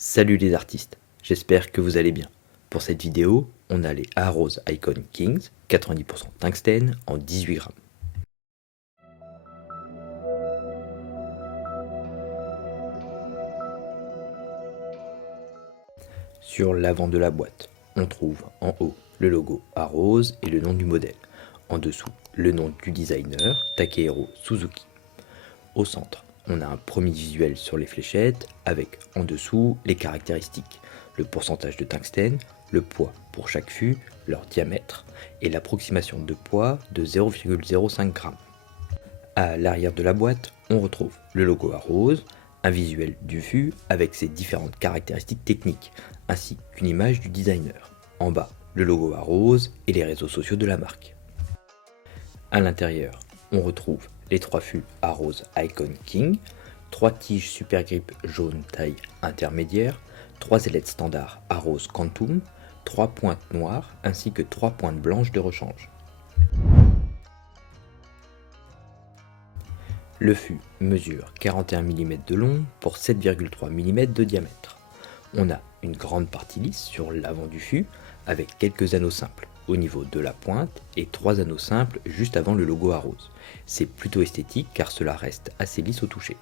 Salut les artistes, j'espère que vous allez bien. Pour cette vidéo, on a les Arrows Icon Kings, 90% tungstène en 18 grammes. Sur l'avant de la boîte, on trouve en haut le logo Arrows et le nom du modèle. En dessous, le nom du designer, Takehiro Suzuki. Au centre, on a un premier visuel sur les fléchettes avec en dessous les caractéristiques, le pourcentage de tungstène, le poids pour chaque fût, leur diamètre et l'approximation de poids de 0,05 g. À l'arrière de la boîte, on retrouve le logo Arrows, un visuel du fût avec ses différentes caractéristiques techniques, ainsi qu'une image du designer. En bas, le logo Arrows et les réseaux sociaux de la marque. À l'intérieur, on retrouve les 3 fûts Arrows Icon King, 3 tiges Super Grip jaune taille intermédiaire, 3 ailettes standards Arrows Quantum, 3 pointes noires ainsi que 3 pointes blanches de rechange. Le fût mesure 41 mm de long pour 7,3 mm de diamètre. On a une grande partie lisse sur l'avant du fût avec quelques anneaux simples au niveau de la pointe et 3 anneaux simples juste avant le logo Arrows. C'est plutôt esthétique car cela reste assez lisse au toucher.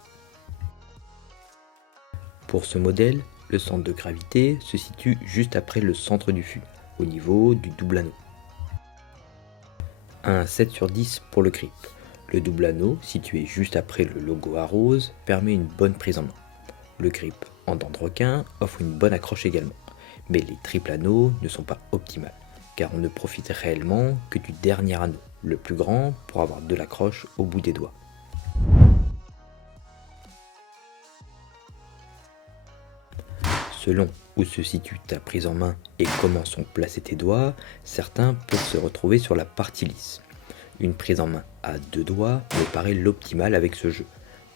Pour ce modèle, le centre de gravité se situe juste après le centre du fût, au niveau du double anneau. Un 7 sur 10 pour le grip. Le double anneau, situé juste après le logo Arrows, permet une bonne prise en main. Le grip en dents de requin offre une bonne accroche également, mais les triples anneaux ne sont pas optimales, car on ne profite réellement que du dernier anneau, le plus grand, pour avoir de l'accroche au bout des doigts. Selon où se situe ta prise en main et comment sont placés tes doigts, certains peuvent se retrouver sur la partie lisse. Une prise en main à 2 doigts me paraît l'optimal avec ce jeu.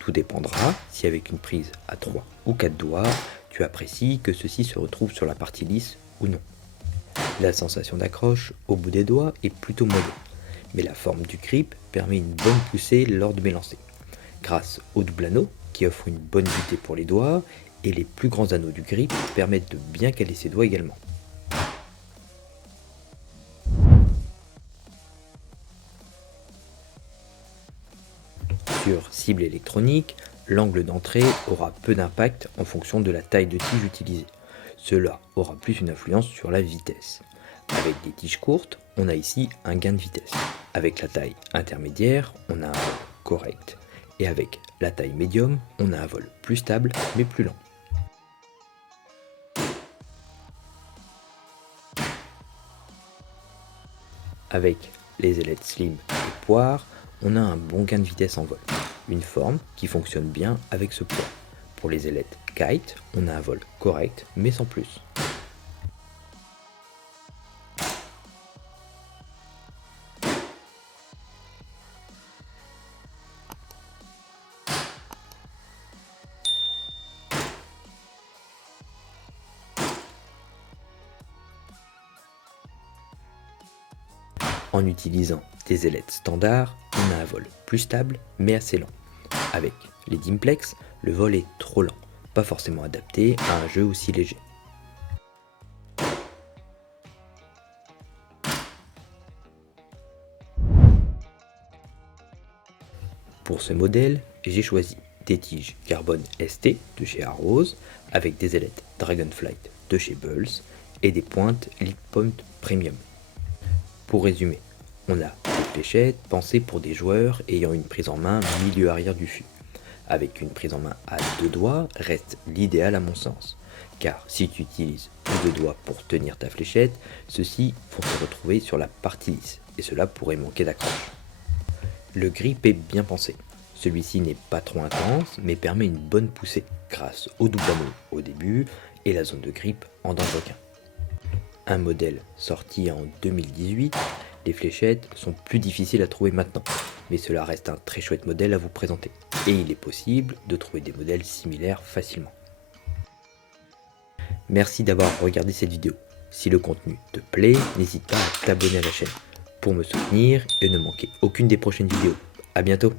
Tout dépendra si avec une prise à 3 ou 4 doigts, tu apprécies que ceci se retrouve sur la partie lisse ou non. La sensation d'accroche au bout des doigts est plutôt moyenne, mais la forme du grip permet une bonne poussée lors de mes lancers. Grâce au double anneau qui offre une bonne vitesse pour les doigts et les plus grands anneaux du grip permettent de bien caler ses doigts également. Sur cible électronique, l'angle d'entrée aura peu d'impact en fonction de la taille de tige utilisée. Cela aura plus une influence sur la vitesse. Avec des tiges courtes, on a ici un gain de vitesse. Avec la taille intermédiaire, on a un vol correct. Et avec la taille médium, on a un vol plus stable mais plus lent. Avec les ailettes slim et poire, on a un bon gain de vitesse en vol. Une forme qui fonctionne bien avec ce poids. Pour les ailettes kite, on a un vol correct mais sans plus. En utilisant des ailettes standards, on a un vol plus stable mais assez lent. Avec les Dimplex, le vol est trop lent, pas forcément adapté à un jeu aussi léger. Pour ce modèle, j'ai choisi des tiges carbone ST de chez Arrows avec des ailettes Dragonflight de chez Bulls et des pointes Lead Point Premium. Pour résumer, on a des fléchettes pensées pour des joueurs ayant une prise en main milieu arrière du fût. Avec une prise en main à 2 doigts reste l'idéal à mon sens, car si tu utilises plus de doigts pour tenir ta fléchette, ceux-ci vont se retrouver sur la partie lisse et cela pourrait manquer d'accroche. Le grip est bien pensé, celui-ci n'est pas trop intense mais permet une bonne poussée grâce au double anneau au début et la zone de grip en dents de requin. Un modèle sorti en 2018, les fléchettes sont plus difficiles à trouver maintenant, mais cela reste un très chouette modèle à vous présenter, et il est possible de trouver des modèles similaires facilement. Merci d'avoir regardé cette vidéo. Si le contenu te plaît, n'hésite pas à t'abonner à la chaîne pour me soutenir et ne manquer aucune des prochaines vidéos. A bientôt.